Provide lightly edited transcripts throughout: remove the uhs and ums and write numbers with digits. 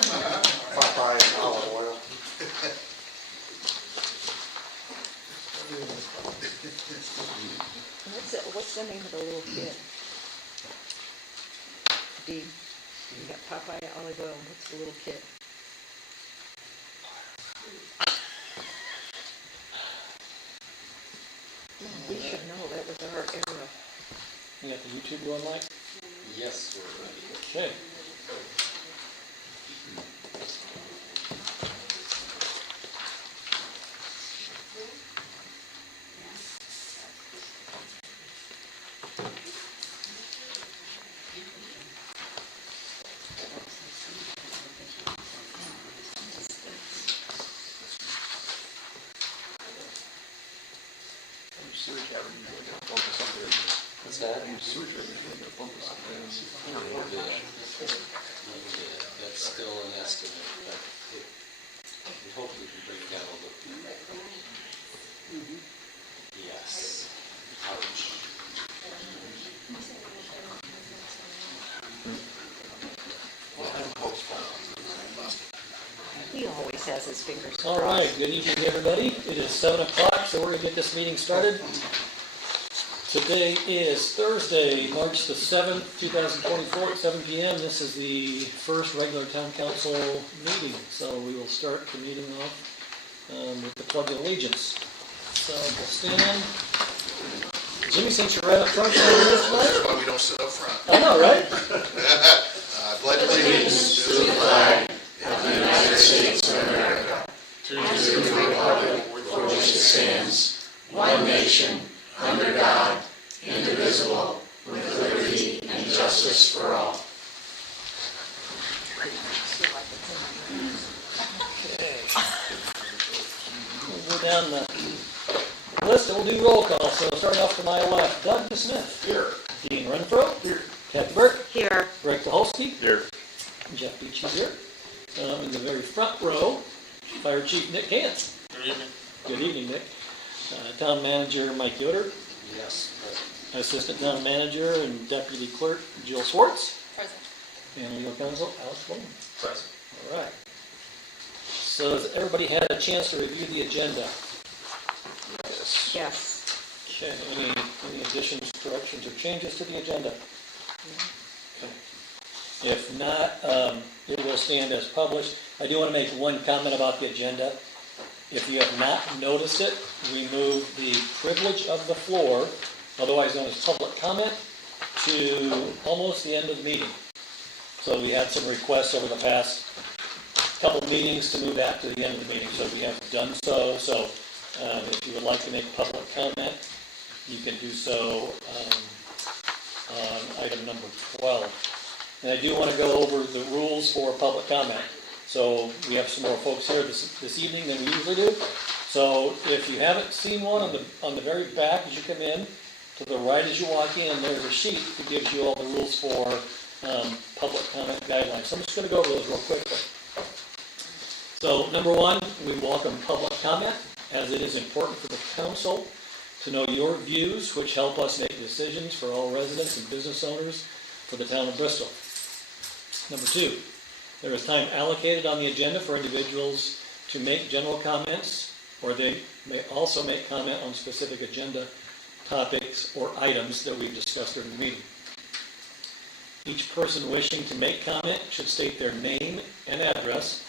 Popeye and olive oil. What's the name of the little kid? Dean, you got Popeye olive oil, what's the little kid? We should know, that was our era. You got the YouTube going, Mike? Yes, we're ready. Okay. What's that? Yeah, that's still an estimate, but we hope we can bring it down a little bit. Yes. Ouch. He always has his fingers crossed. All right, good evening, everybody. It is 7 o'clock, so we're going to get this meeting started. Today is Thursday, March the 7th, 2024 at 7 p.m. This is the first regular town council meeting, so we will start the meeting off with the Pledge of Allegiance. So we'll stand. Jimmy, since you're right up front, can you do this one? That's why we don't sit up front. I know, right? I pledge allegiance to the flag of the United States of America, to the republic for which it stands, one nation, under God, indivisible, with liberty and justice for all. We'll go down the list and we'll do roll call. So starting off to my left, Doug Smith. Here. Dean Renfro. Here. Kathy Burke. Here. Greg Tuholsky. Here. Jeff Beach is here. In the very front row, Fire Chief Nick Hance. Good evening. Good evening, Nick. Town Manager Mike Yoder. Yes, present. Assistant Town Manager and Deputy Clerk Jill Swartz. Present. And Legal Counsel Alex Bowman. Present. All right. So has everybody had a chance to review the agenda? Yes. Yes. Okay, any additions, corrections, or changes to the agenda? Okay. If not, it will stand as published. I do want to make one comment about the agenda. If you have not noticed it, we moved the privilege of the floor, otherwise known as public comment, to almost the end of the meeting. So we had some requests over the past couple meetings to move that to the end of the meeting, so we have done so. So if you would like to make public comment, you can do so on item number 12. And I do want to go over the rules for public comment. So we have some more folks here this evening than we usually do. So if you haven't seen one on the very back as you come in, to the right as you walk in, there's a sheet that gives you all the rules for public comment guidelines. So I'm just going to go over those real quickly. So number one, we welcome public comment, as it is important for the council to know your views, which help us make decisions for all residents and business owners for the town of Bristol. Number two, there is time allocated on the agenda for individuals to make general comments, or they may also make comment on specific agenda topics or items that we've discussed during the meeting. Each person wishing to make comment should state their name and address,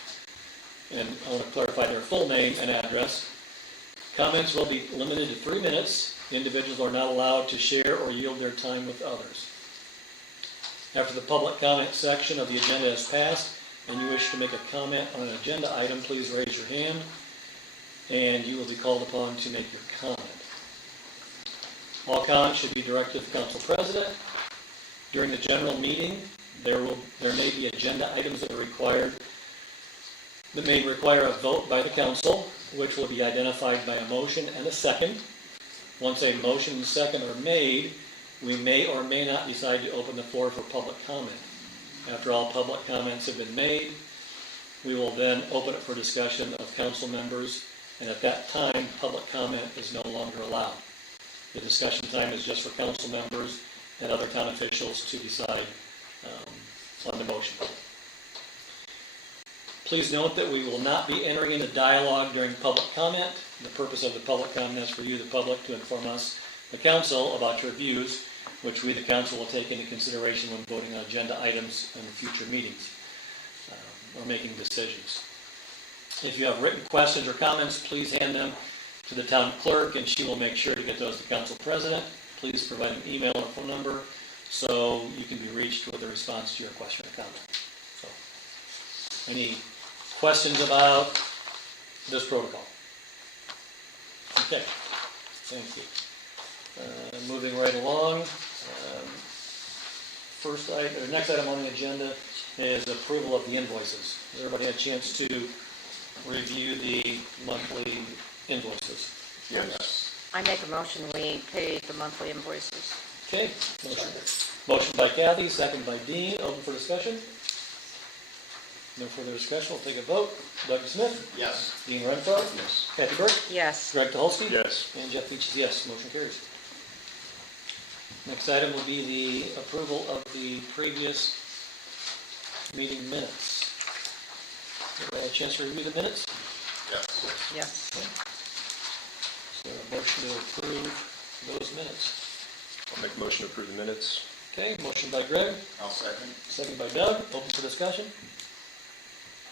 and I want to clarify their full name and address. Comments will be limited to 3 minutes. Individuals are not allowed to share or yield their time with others. After the public comment section of the agenda has passed and you wish to make a comment on an agenda item, please raise your hand and you will be called upon to make your comment. All comments should be directed to the council president. During the general meeting, there may be agenda items that may require a vote by the council, which will be identified by a motion and a second. Once a motion and second are made, we may or may not decide to open the floor for public comment. After all public comments have been made, we will then open it for discussion of council members, and at that time, public comment is no longer allowed. The discussion time is just for council members and other town officials to decide on the motion. Please note that we will not be entering into dialogue during public comment. The purpose of the public comment is for you, the public, to inform us, the council, about your views, which we, the council, will take into consideration when voting on agenda items in the future meetings or making decisions. If you have written questions or comments, please hand them to the town clerk, and she will make sure to get those to council president. Please provide an email or phone number so you can be reached with a response to your question or comment. So, any questions about this protocol? Okay, thank you. Moving right along, next item on the agenda is approval of the invoices. Has everybody had a chance to review the monthly invoices? Yes. I make a motion, we pay the monthly invoices. Okay, motion by Kathy, second by Dean. Open for discussion. No further discussion, we'll take a vote. Doug Smith? Yes. Dean Renfro? Yes. Kathy Burke? Yes. Greg Tulski? Yes. And Jeff Beach is yes. Motion carries. Next item will be the approval of the previous meeting minutes. Everybody have a chance to review the minutes? Yes. Yes. Is there a motion to approve those minutes? I'll make a motion to approve the minutes. Okay, motion by Greg, I'll second. second by Doug. Open for discussion.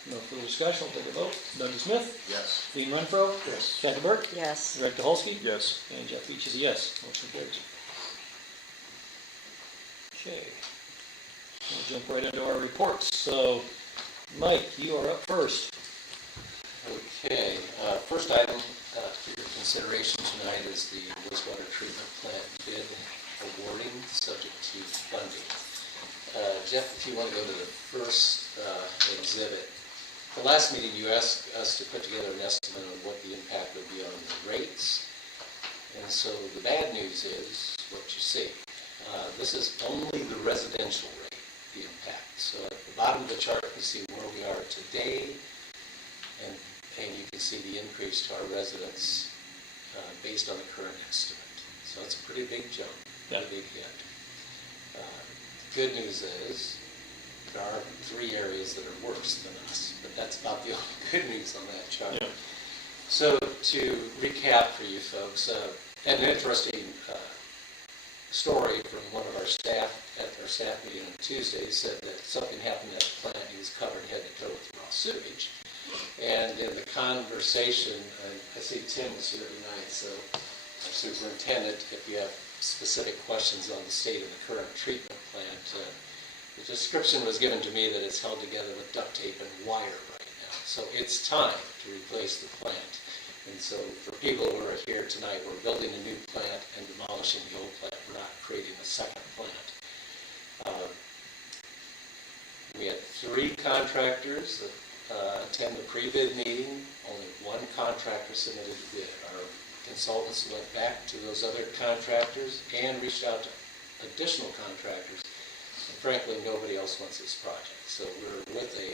No further discussion, we'll take a vote. Doug Smith? Yes. Dean Renfro? Yes. Kathy Burke? Yes. Greg Tulski? Yes. And Jeff Beach is a yes. Motion carries. Okay. We'll jump right into our reports. So, Mike, you are up first. Okay, first item for your consideration tonight is the wastewater treatment plant bid awarding, subject to funding. Jeff, if you want to go to the first exhibit. The last meeting, you asked us to put together an estimate of what the impact would be on the rates. And so the bad news is what you see. This is only the residential rate, the impact. So at the bottom of the chart, you see where we are today, and you can see the increase to our residents based on the current estimate. So it's a pretty big jump, pretty big hit. Good news is there are 3 areas that are worse than us, but that's about the only good news on that chart. Yeah. So to recap for you folks, an interesting story from one of our staff at our staff meeting on Tuesday said that something happened at the plant. He was covered head to toe with raw sewage. And in the conversation, I see Tim was here tonight, so our superintendent, if you have specific questions on the state of the current treatment plant, the description was given to me that it's held together with duct tape and wire right now. So it's time to replace the plant. And so for people who are here tonight, we're building a new plant and demolishing the old plant. We're not creating a second plant. We had 3 contractors that attend the pre-bid meeting. Only 1 contractor submitted a bid. Our consultants went back to those other contractors and reached out to additional contractors. And frankly, nobody else wants this project. So we're with a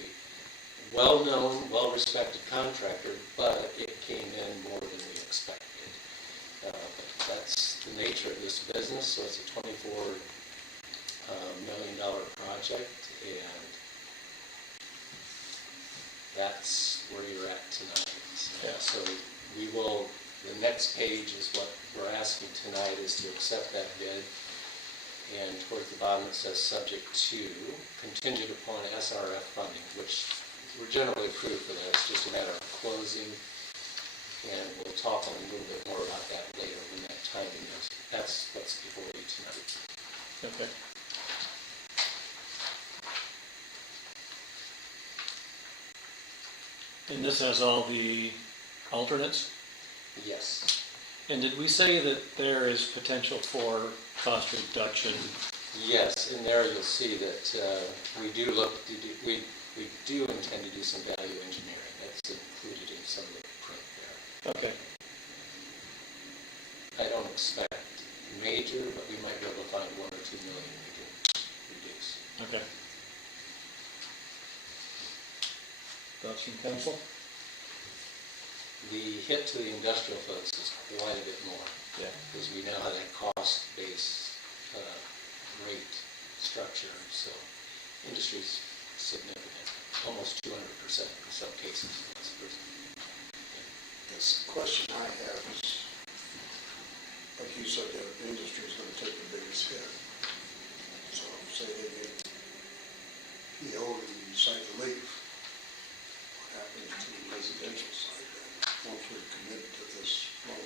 well-known, well-respected contractor, but it came in more than we expected. But that's the nature of this business. So it's a $24 million project, and that's where you're at tonight. So we will, the next page is what we're asking tonight is to accept that bid. And towards the bottom it says subject to, contingent upon SRF funding, which we're generally approved for that. It's just a matter of closing. And we'll talk a little bit more about that later when that timing is. That's what's before you tonight. Okay. And this has all the alternates? Yes. And did we say that there is potential for cost reduction? Yes, in there you'll see that we do look to do, we do intend to do some value engineering. That's included in some of the print there. Okay. I don't expect major, but we might be able to find 1 or 2 million we can reduce. Okay. Thoughts from council? The hit to the industrial folks is quite a bit more. Yeah. Because we now have that cost-based rate structure, so industry's significant. almost 200% in some cases. This question I have is, like you said, the industry is going to take the biggest hit. So say they get PO and decide to leave, what happens to the residential side then? Once we commit to this loan,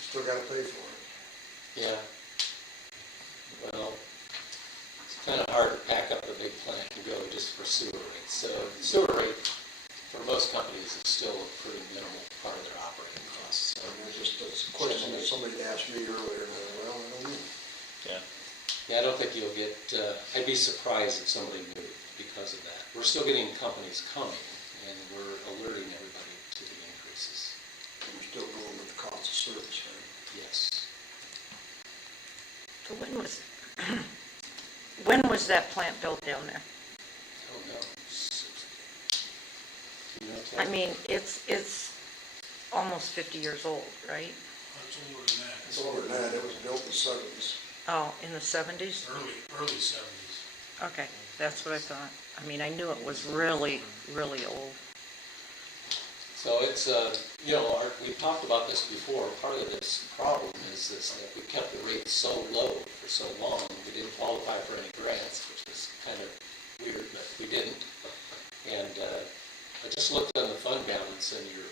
still got to pay for it. Yeah. Well, it's kind of hard to pack up a big plant and go just for sewer rates. So sewer rate for most companies is still a pretty minimal part of their operating costs. So, And that's a question that somebody asked me earlier, and I said, well, I don't know. Yeah. yeah, I don't think you'll get, I'd be surprised if somebody moved because of that. We're still getting companies coming, and we're alerting everybody to the increases. And we're still going with the cost of service, right? Yes. So when was that plant built down there? I don't know. You know, I mean, it's almost 50 years old, right? It's older than that. It's older than that, it was built in the 70s. Oh, in the 70s? Early 70s. Okay, that's what I thought. I mean, I knew it was really, really old. So it's, we talked about this before. Part of this problem is that we kept the rates so low for so long, we didn't qualify for any grants, which was kind of weird, but we didn't. And I just looked on the fund balance, and your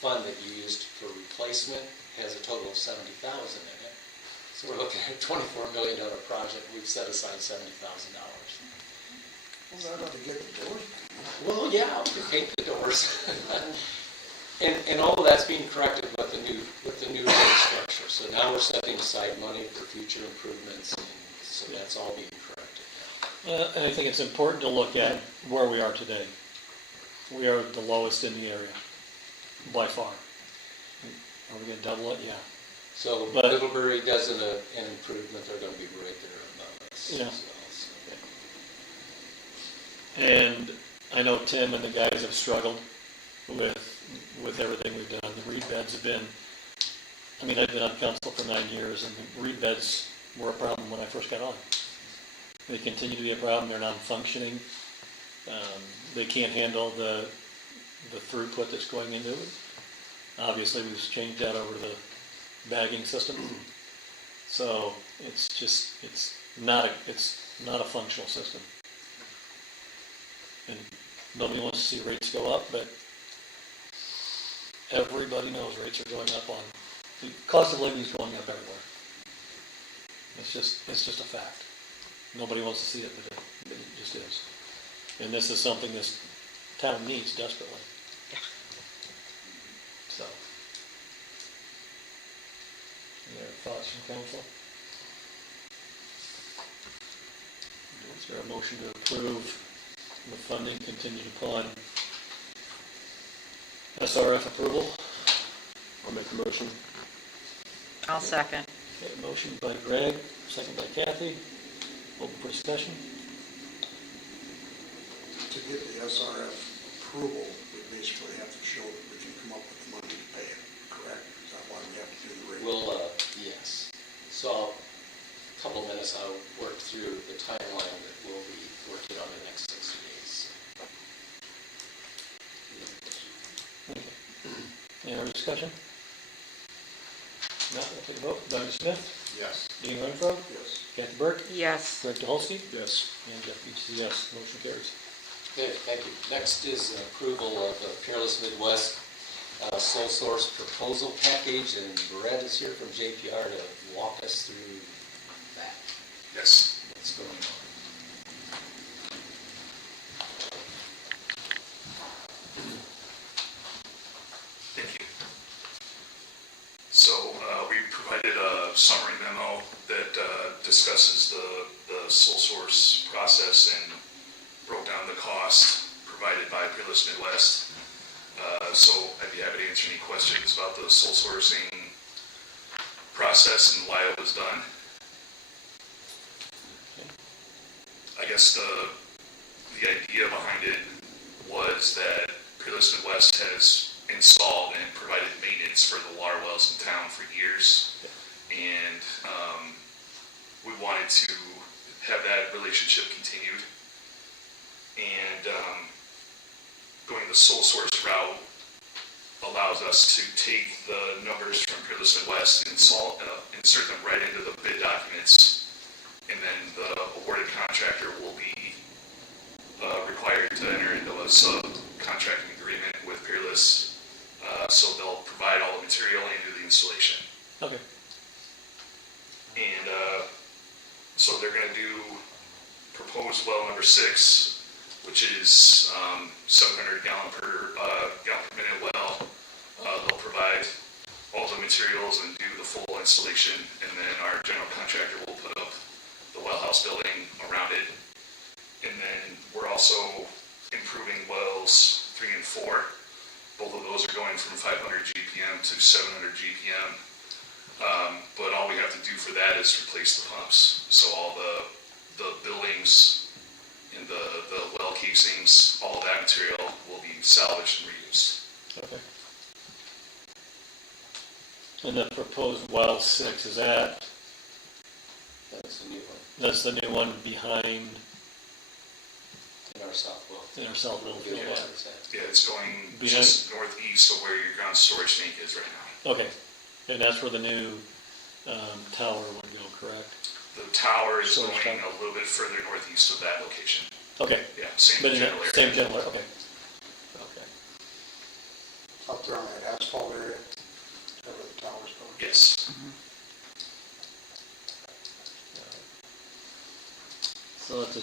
fund that you used for replacement has a total of $70,000 in it. So we're looking at a $24 million project. We've set aside $70,000. Well, that ought to get the doors. Well, yeah, we can paint the doors. And all of that's being corrected with the new rate structure. So now we're setting aside money for future improvements, and so that's all being corrected now. And I think it's important to look at where we are today. We are the lowest in the area, by far. Are we going to double it? Yeah. So But- Middlebury does an improvement, they're gonna be right there above us. Yeah. as well, so. And I know Tim and the guys have struggled with everything we've done. The reed beds have been, I mean, I've been on council for 9 years, and the reed beds were a problem when I first got on. They continue to be a problem. They're non-functioning. They can't handle the throughput that's going into it. Obviously, we've changed that over to the bagging system. So it's not a functional system. And nobody wants to see rates go up, but everybody knows rates are going up the cost of living is going up everywhere. It's just a fact. Nobody wants to see it, but it just is. And this is something this town needs desperately. So. Any other thoughts from council? Is there a motion to approve the funding contingent upon SRF approval? I'll make the motion. I'll second. Okay, motion by Greg, second by Kathy. Open for discussion. To get the SRF approval, we basically have to show that we can come up with the money to pay it, correct? Is that why we have to do the rate? We'll, yes. So a couple of minutes, I'll work through the timeline that we'll be working on the next 60 days. Any other discussion? No, we'll take a vote. Doug Smith, Yes. Dean Renfro, Yes. Kathy Burke, Yes. Greg Dolsky, Yes. and Jeff Beechey, yes. Motion carries. Okay, thank you. Next is approval of the Peerless Midwest sole source proposal package, and Brett is here from JPR to walk us through that. Yes. What's going on? Thank you. So we provided a summary memo that discusses the sole source process and broke down the cost provided by Peerless Midwest. So I'd be happy to answer any questions about the sole sourcing process and why it was done. I guess the idea behind it was that Peerless Midwest has installed and provided maintenance for the water wells in town for years. And we wanted to have that relationship continued. And going the sole source route allows us to take the numbers from Peerless Midwest and insert them right into the bid documents, and then the awarded contractor will be required to enter into a subcontracting agreement with Peerless, so they'll provide all the material and do the installation. Okay, And so they're going to do proposed well number 6, which is 700 gallon per minute well. They'll provide all the materials and do the full installation, and then our general contractor will put up the well house building around it. And then we're also improving wells 3 and 4. Both of those are going from 500 GPM to 700 GPM. But all we have to do for that is replace the pumps. So all the buildings and the well casings, all of that material will be salvaged and reused. okay. And the proposed well 6, is that, That's a new one that's the new one behind in our south well. in our south little field? Yeah, Yeah. exactly. Yeah, it's going Behind- just northeast of where your ground storage tank is right now. Okay, and that's where the new tower would go, correct? The tower is Storage going tower. a little bit further northeast of that location. Okay, Yeah, same but in general that area. same general, okay. Okay, Up there on that asphalt area, where the tower's going. Yes. so that's a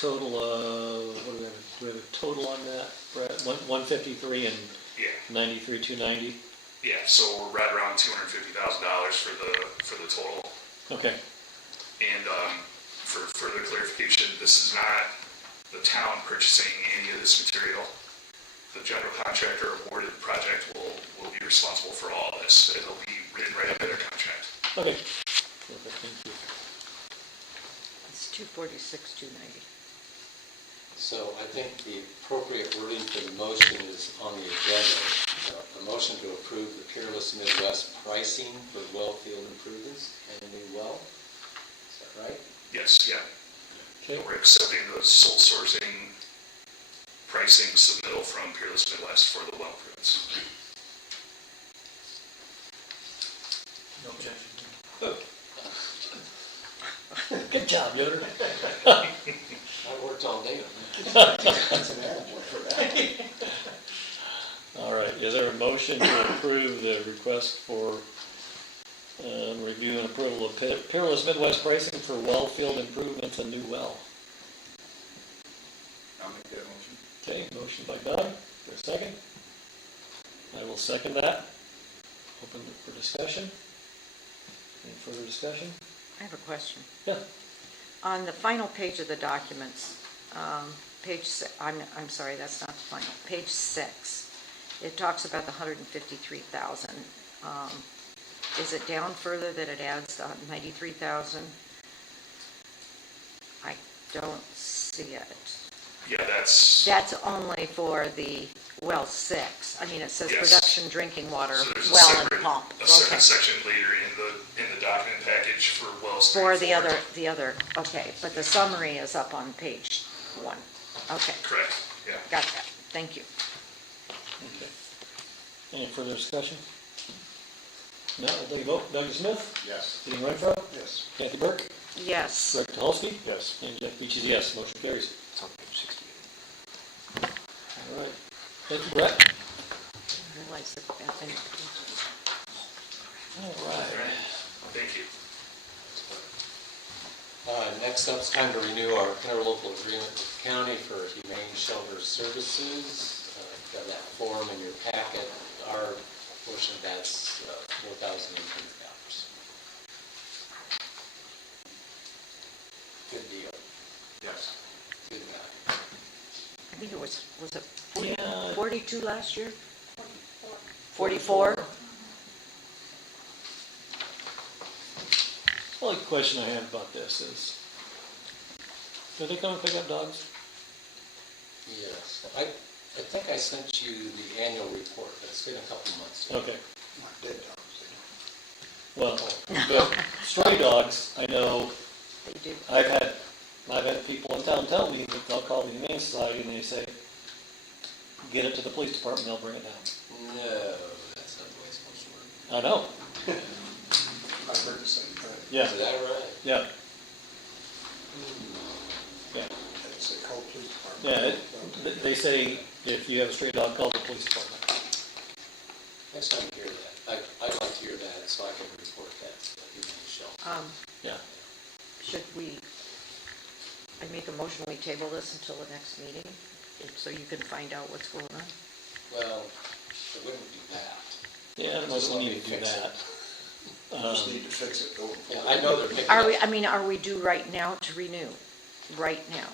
total of, what do we have a total on that, Brett? 153 and Yeah. 93, 290? Yeah, so we're right around $250,000 for the total. Okay, And for further clarification, this is not the town purchasing any of this material. The general contractor awarded project will be responsible for all this. It'll be written right into their contract. okay. Perfect, thank you. It's 246, 290. So I think the appropriate wording for the motion is on the agenda. A motion to approve the Peerless Midwest pricing for well field improvements and a new well. Is that right? Yes, yeah. Okay, We're accepting the sole sourcing pricing submittal from Peerless Midwest for the well improvements. No objection. good job, Yoder. I worked all day on that. That's an attaboy for that. All right, is there a motion to approve the request for review and approval of Peerless Midwest pricing for well field improvements and new well? I'll make that motion. Okay, motion by Doug, for a second. I will second that. Open for discussion. Any further discussion? I have a question. Yeah. On the final page of the documents, I'm sorry, that's not the final, page 6, it talks about the 153,000. Is it down further that it adds 93,000? I don't see it. Yeah, that's, That's only for the well 6. I mean, it says Yes. production drinking water, so there's a well and separate, pump. a separate Okay. section later in the document package for wells. For 3 the and 4. other, okay, but the summary is up on page 1. Okay, Correct, yeah. got that. Thank you. Okay. Any further discussion? No, we'll take a vote. Doug Smith? Yes. Dean Renfro? Yes. Kathy Burke? Yes. Greg Tulski? Yes. And Jeff Beach is yes. Motion carries. It's on page 68. All right. Thank you, Brett. I realize that thing. All right. Thank you. Next up, it's time to renew our interlocal agreement with the county for humane shelter services. Got that form in your packet. Our portion of that's $4,018. Good deal. Yes. Good guy. I think it was it Yeah. 42 last year? 44? The only question I have about this is, do they come and pick up dogs? Yes. I think I sent you the annual report, but it's been a couple months. Okay. Not dead dogs, Well, but stray dogs, I know They do. I've had people in town tell me that they'll call the Humane Society and they say, get it to the police department, they'll bring it down. No, that's not the way it's supposed to work. I know, I've heard the same thing. yeah, Is that right? yeah, yeah. They say call the police department. Yeah, they say if you have a stray dog, call the police department. Next time you hear that, I'd like to hear that so I can report that to the Humane Shelter. Yeah. Should we, I make a motion, we table this until the next meeting, so you can find out what's going on? Well, it wouldn't be that. Yeah, I don't know if we need to do that. You just need to fix it going Yeah, forward. I know they're picking Are up. we, I mean, are we due right now to renew? Right now?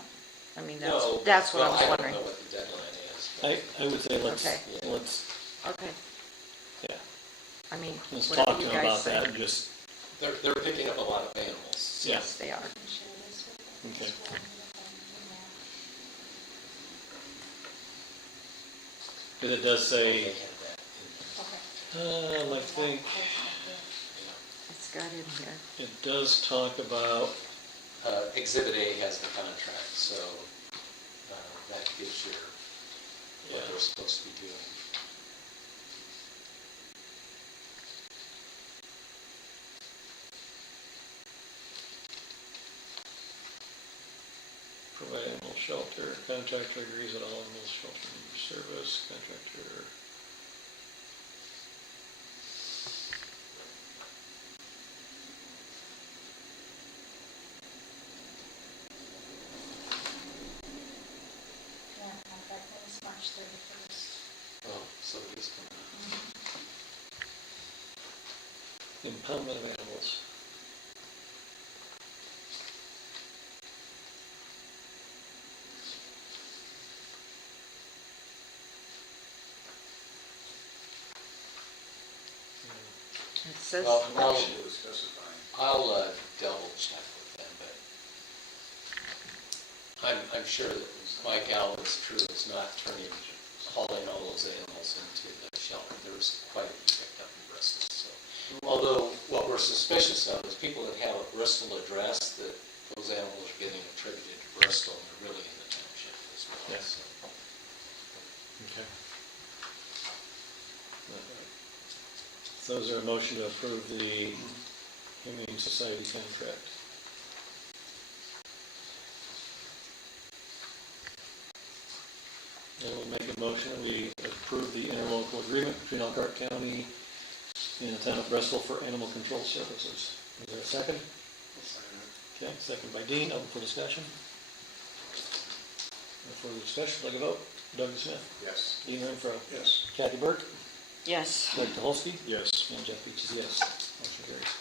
I mean, No, that's what I well, was wondering. I don't know what the deadline is. but- I would say Okay. let's, Okay, yeah, I mean, let's whatever talk to you them guys about that think. and just, They're picking up a lot of animals. yeah, Yes, they are. okay. Because it does They say, had that in there. I think, It's got in here. it does talk about, Exhibit A has the contract, so that gives you what Yeah. they're supposed to be doing. provide animal shelter, contractor agrees that all animal shelter need service, contractor. Yeah, that was March 31st. Oh, so it is coming up. Impoundment of animals. It says, Well, What should do is specify. I'll double check with them, but I'm sure that Mike Allen's crew is not hauling all those animals into the shelter. There's quite a few picked up in Bristol, so. Although, what we're suspicious of is people that have a Bristol address, that those animals are getting attributed to Bristol, and they're really in the township as well, Yeah. so. Okay. So is there a motion to approve the Humane Society contract? I will make a motion that we approve the interlocal agreement between Elkhart County and the town of Bristol for animal control services. Is there a second? Okay, second by Dean, open for discussion. No further discussion, take a vote. Doug Smith, Yes. Dean Renfro, Yes. Kathy Burke, yes. Doug Tuloski, Yes. and Jeff Beach is yes. Motion carries.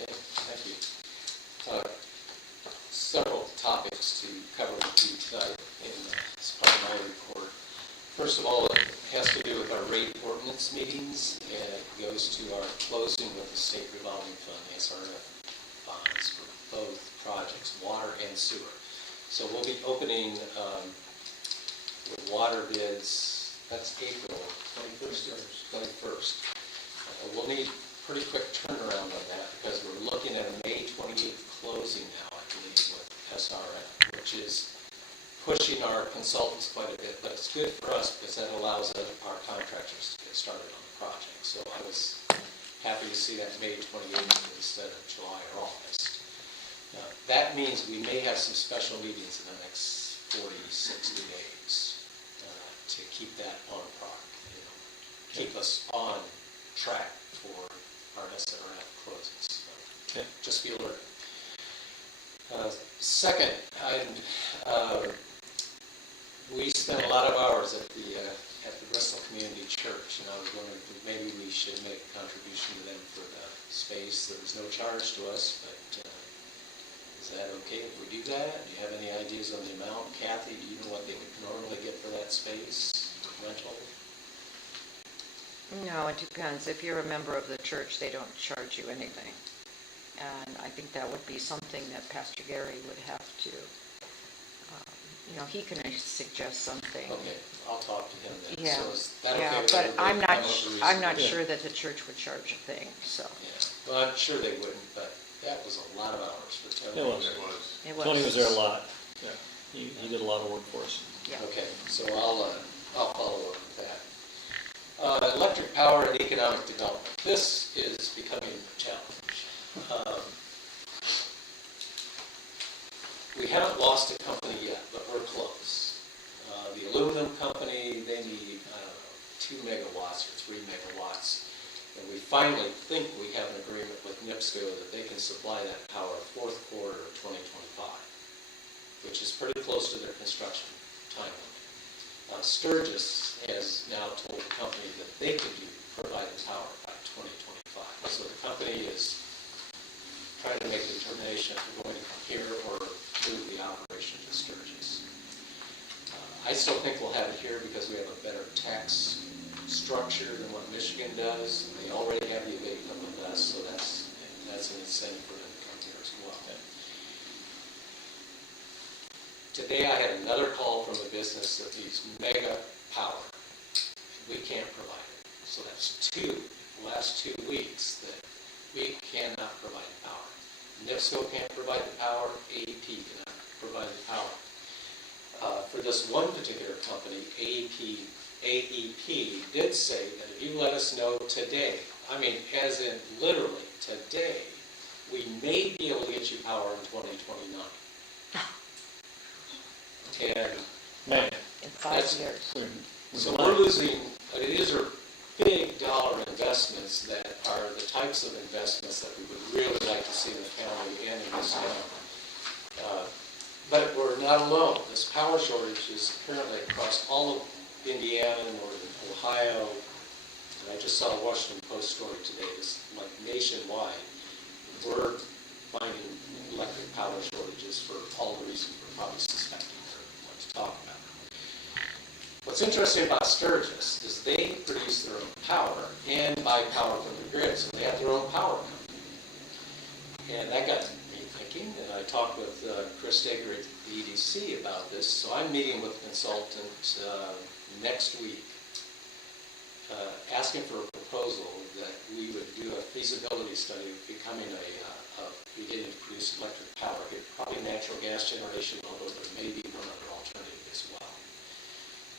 Okay, thank you. Several topics to cover with you tonight as part of my report. First of all, it has to do with our rate ordinance meetings, and it goes to our closing with the state revolving fund, the SRF bonds for both projects, water and sewer. So we'll be opening the water bids, that's April 21st. We'll need pretty quick turnaround on that because we're looking at a May 28th closing now, I believe, with SRF, which is pushing our consultants quite a bit, but it's good for us because that allows our contractors to get started on the project. So I was happy to see that May 28th instead of July or August. That means we may have some special meetings in the next 40, 60 days to keep that on par, keep us on track for our SRF closings. So Okay. just be alert. Second, we spent a lot of hours at the Bristol Community Church, and I was wondering if maybe we should make a contribution to them for the space. There was no charge to us, but is that okay if we do that? Do you have any ideas on the amount? Kathy, do you know what they would normally get for that space rental? No, it depends. If you're a member of the church, they don't charge you anything. And I think that would be something that Pastor Gary would have to, he can suggest something. Okay, I'll talk to him then. Yeah, So is that yeah, okay with but everybody? I'm Come up with a I'm not reasonable- sure that the church would charge a thing, so. Yeah, well, I'm sure they wouldn't, but That was a lot of hours for Tony. It was. It was. Tony was there a lot. Yeah. He did a lot of work for us. Yeah. Okay, so I'll follow up with that. Electric power and economic development. This is becoming a challenge. We haven't lost a company yet, but we're close. The aluminum company, they need, 2 megawatts or 3 megawatts. And we finally think we have an agreement with NIPSCO that they can supply that power fourth quarter of 2025, which is pretty close to their construction timeline. Sturgis has now told the company that they can provide the power by 2025. So the company is trying to make a determination if they're going to come here or move the operation to Sturgis. I still think we'll have it here because we have a better tax structure than what Michigan does. They already have the abatement with us, so that's an incentive for them to come here as well. Today I had another call from the business that needs mega power. We can't provide it. So that's last 2 weeks that we cannot provide power. NIPSCO can't provide the power, AEP cannot provide the power. For this one particular company, AEP did say that if you let us know today, I mean, as in literally today, we may be able to get you power in 2029. And Man, In 5 years. so we're losing, these are big dollar investments that are the types of investments that we would really like to see in the county and in this town. But we're not alone. This power shortage is apparently across all of Indiana, northern Ohio, and I just saw a Washington Post story today, it's like nationwide. We're finding electric power shortages for all the reasons we're probably suspecting or want to talk about. What's interesting about Sturgis is they produce their own power and buy power from the grid, so they have their own power company. And that got me thinking, and I talked with Chris Stager at the EDC about this, so I'm meeting with a consultant next week, asking for a proposal that we would do a feasibility study of beginning to produce electric power here, probably natural gas generation, although there may be one other alternative as well.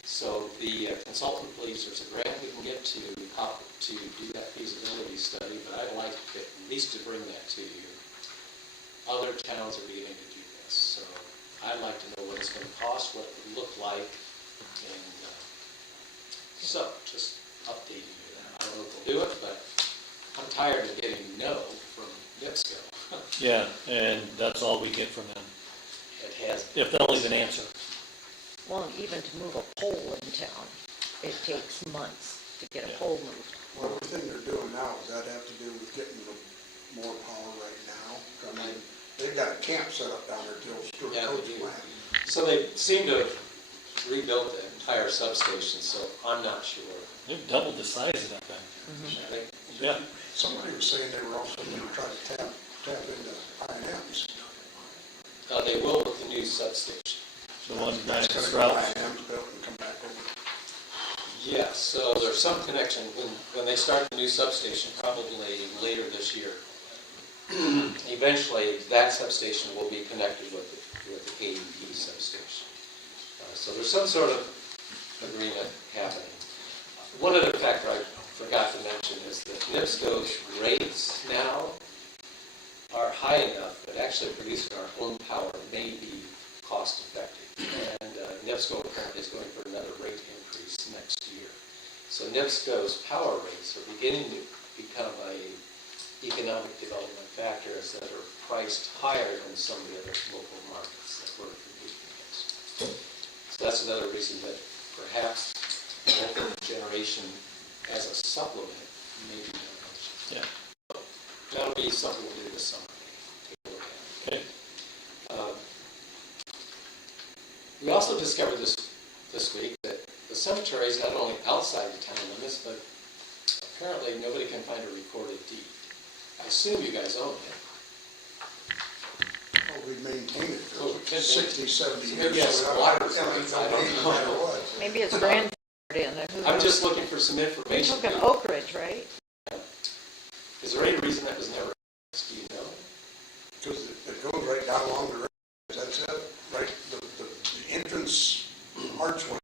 So the consultant believes there's a grant we can get to do that feasibility study, but I'd like at least to bring that to you. Other towns are beginning to do this, so I'd like to know what it's going to cost, what it would look like, and so just updating you that. I don't know if they'll do it, but I'm tired of getting no from NIPSCO. yeah, and that's all we get from them. It has. If they'll even answer. Well, even to move a pole in town, it takes months to get a pole moved. Well, everything they're doing now, does that have to do with getting more power right now? I mean, they've got a camp set up down there till Stuart Yeah, Coach they do. plant. So they seem to have rebuilt the entire substation, so I'm not sure. They've doubled the size of that thing. I think Yeah. Somebody was saying they were also going to try to tap into INMs. they will with the new substation. The one down That's at going to go Sprouts. INMs built and come back over. Yes, so there's some connection when they start the new substation, probably later this year. Eventually, that substation will be connected with the AEP substation. So there's some sort of agreement happening. One other factor I forgot to mention is that NIPSCO's rates now are high enough that actually producing our own power may be cost effective. And NIPSCO apparently is going for another rate increase next year. So NIPSCO's power rates are beginning to become a economic development factors that are priced higher than some of the other local markets that we're competing against. So that's another reason that perhaps local generation as a supplement may be beneficial. Yeah. That'll be something we'll do this summer. Take a look at it. Okay. We also discovered this week that the cemetery is not only outside the town limits, but apparently nobody can find a recorded deed. I assume you guys own it. Oh, we maintain it Oh, for can- 60, 70 so years. maybe it's so we water don't- rights, yeah, I don't no matter know. what. Maybe it's grandfathered in. Who I'm knows? just looking for some We information. took an Oak Ridge, right? Is there any reason that was never asked? Do you know? goes right down along the road. That's it, right, the entrance archway.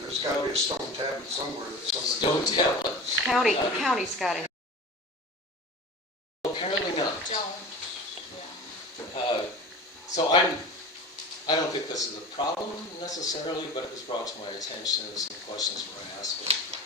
There's gotta be a stone tablet somewhere that somebody. Stone tablet. County's got it. Apparently not. Don't, yeah. So I don't think this is a problem necessarily, but it was brought to my attention, and some questions were asked.